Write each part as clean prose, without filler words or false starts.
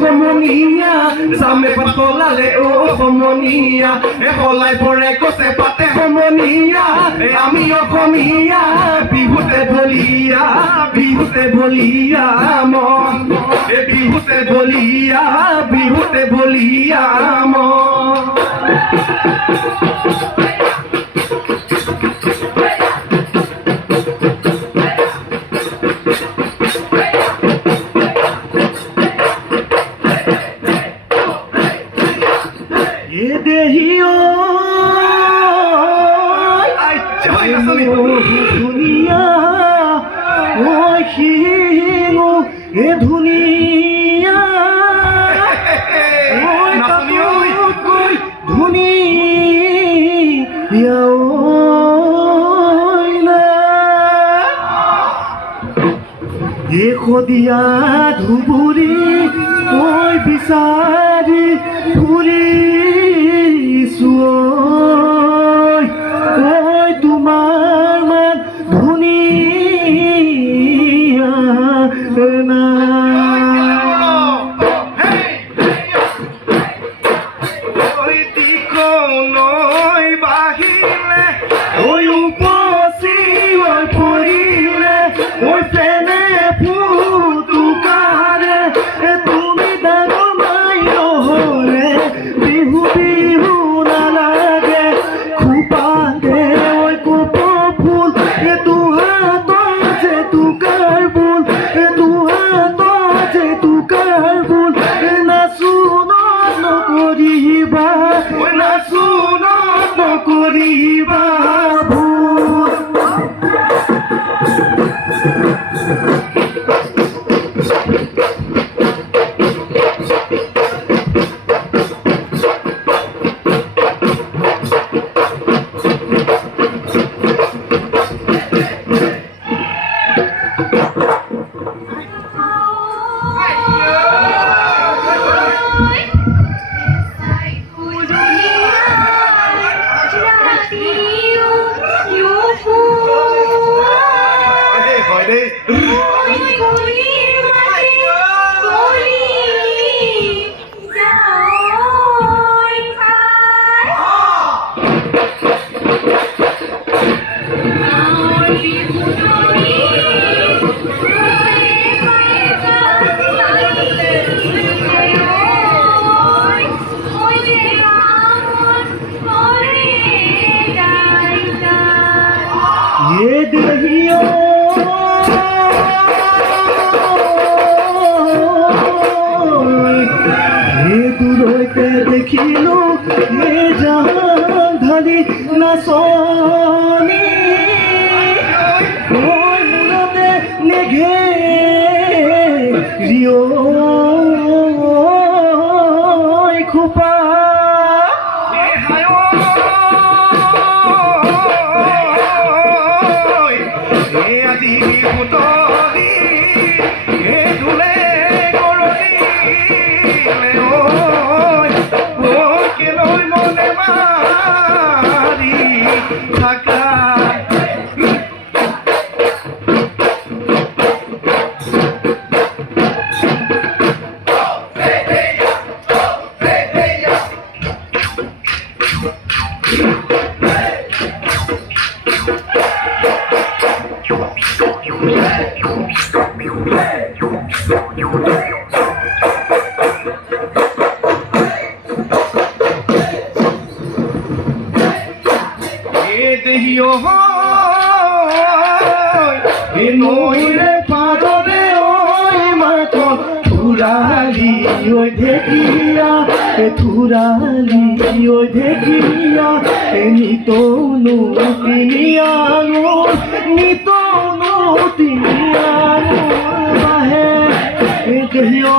সমনীয়া চামে পাতলালে সমনীয়া সলাই পৰে কছে পাতে সমনীয়া আমি অসমীয়া বিহুতে বলিয়া মন বিহুতে বলিয়া মন dhunia oi hingu dhunia oi nasoni oi dhunia oi la khodia dhuburi oi bisari phuri suo দেখিলো এ জাহান ধারি নাচনি মনতে নেঘে রিও খোপা আজি পুতলি ধুলে নইরে পাদরে ওই মাথো থুরালি ওই দেখিয়া থুরালি ওই দেখিয়া নিতো নুতিনিয়া নিতো নুতিনিয়া বাহে দেহিও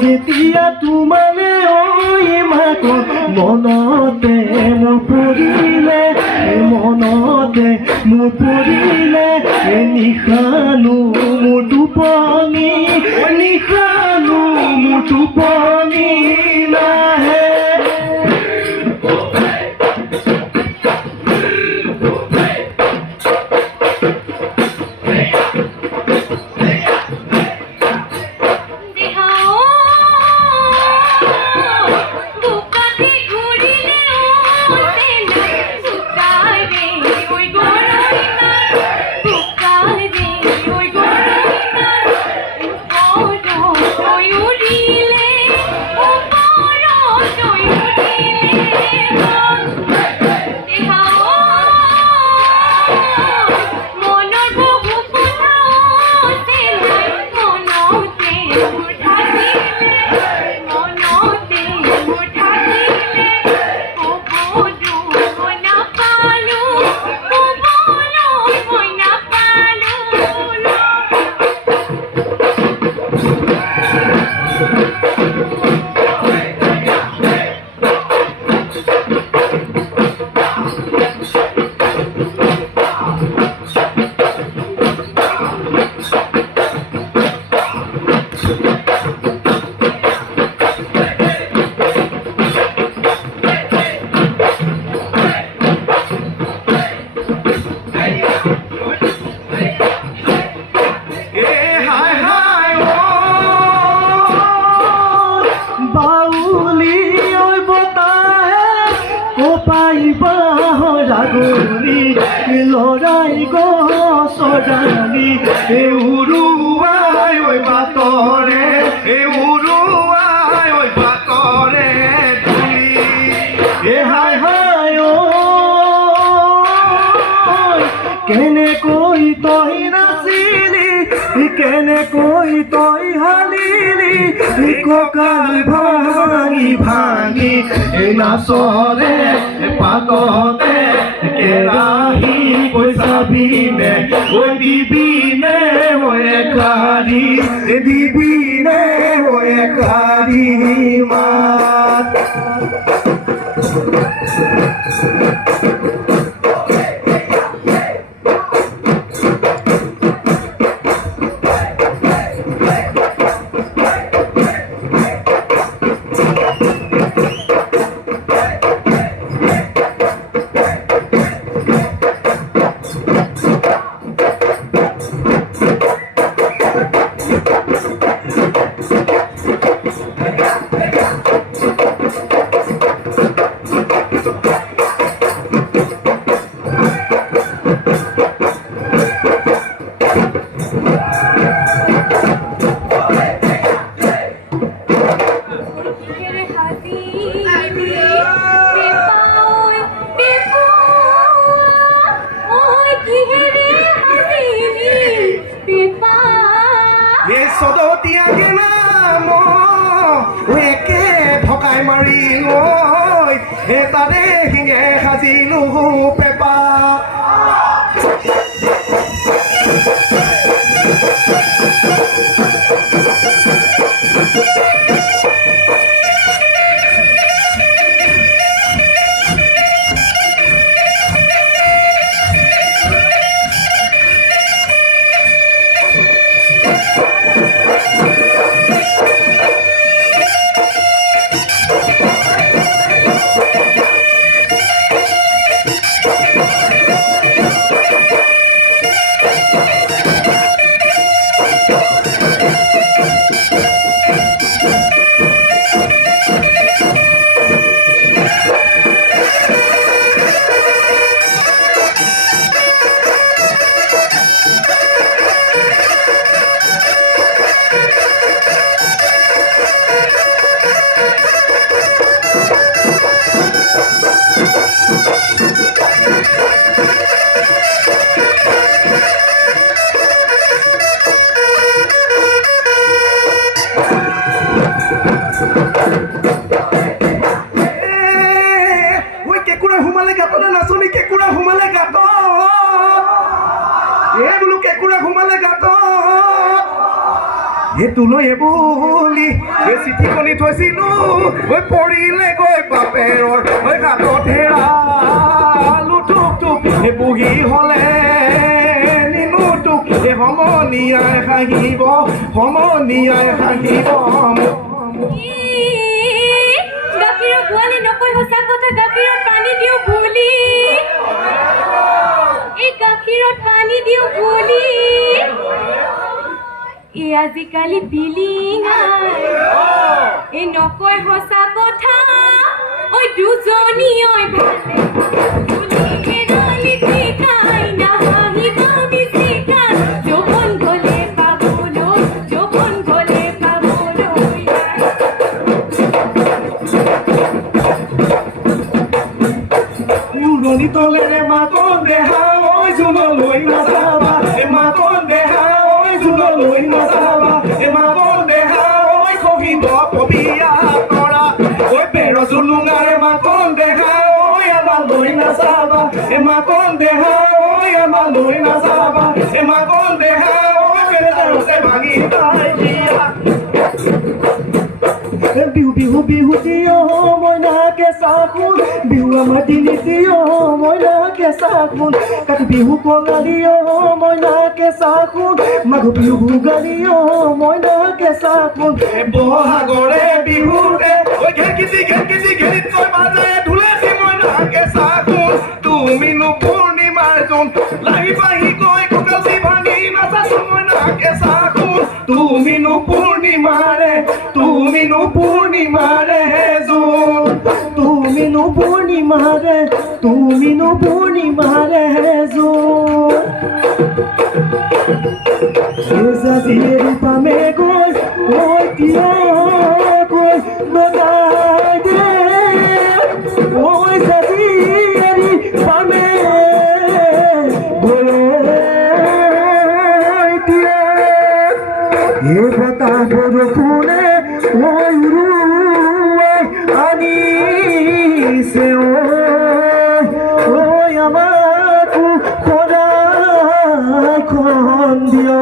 যেতিয়া তোমালে ওই মাথো মনতে মোৰ পৰিলে নিশানো মোৰ টোপনি নাহে লৰাই গছৰ ডালি উৰুৱাই ঐ বাটৰে উৰুৱাই ঐ বাটৰে ধূলি হাই হাই ঐ কেনেকৈ তই নাচিলি কেনেকৈ তই হালিলি কঁকাল ভাঙি ভাঙি নাচৰে পাততে কেৰাহী পইচাবিনে ঐ দিবিনে ঐ একাৰি দিবিনে ঐ একাৰি মাত চদতীয়াকে নাম একে ভকাই মাৰি ঐ তাৰে শিঙে সাজিলো পেপা সোমালে গাঁততে নাচনি কেঁকুৰা সোমালে গাঁতত বোলো কেঁকুৰা সোমালে গাঁতত তোলৈ বুলি চিঠিখনি থৈছিলো পৰিলে গৈ বাপেৰৰ গাঁতত হেৰালো ঠুক ঠুক বহি হলে নিনো তোক সমনীয়াই হাঁহিব সমনীয়াই হাঁহিব গাখীৰৰ পোৱালি নকৈ সঁচা কথা গাখীৰত পানী দিওঁ বুলি এই গাখীৰত পানী দিওঁ বুলি এই আজিকালি বিলিং এই নকৈ সঁচা কথা ঐ দুজনী ঐ তলেৰে মাতন দেহা ঐ জোনলৈ নাযাবা মাতন দেহা ঐ জোনলৈ নাযাবা মাতন দেহা ঐ কহিব পবিয়া তৰা ঐ পেৰ জুলুঙাৰে মাতন দেহা ঐ আমালৈ নাযাবা মাতন দেহা ঐ আমালৈ নাযাবা মাতন দেহা ঐ পেৰতে ভাঙি তাই দিয়া বিহু বিহু বিহু দিয় মইনা কেঁচা ফুল বিহু আমাৰ তিনিটিয় মইনা কেঁচা ফুল কাতি বিহু কঙালিয় মইনা কেঁচা ফুল মাঘ বিহু ভোগালীয় মইনা কেঁচা ফুল বহাগৰে বিহুতে ঘেকিছি ঘেৰিত তই বাজাৰে ধুলেছি মইনা কেঁচা ফুল তুমিনো পূৰ্ণিমাৰ জোন লাগি পাহি গৈ কঁকালচি ভাঙি নাচাছো মইনা কেঁচা ফুল তুমিনো পূৰ্ণিমাৰে জোন তুমি নো পূৰ্ণিমাৰে তুমি নো পূৰ্ণিমাৰে জাজিয়েৰি পামে গৈ ঐ দিয়া গৈ নগাই দে ঐ জাজিয়েৰি পামে গৈ দিয়া এই বতাহ বৰষুণে ঐ উৰুৱাই আনিছে ঐ আমাকো সদায়খন দিয়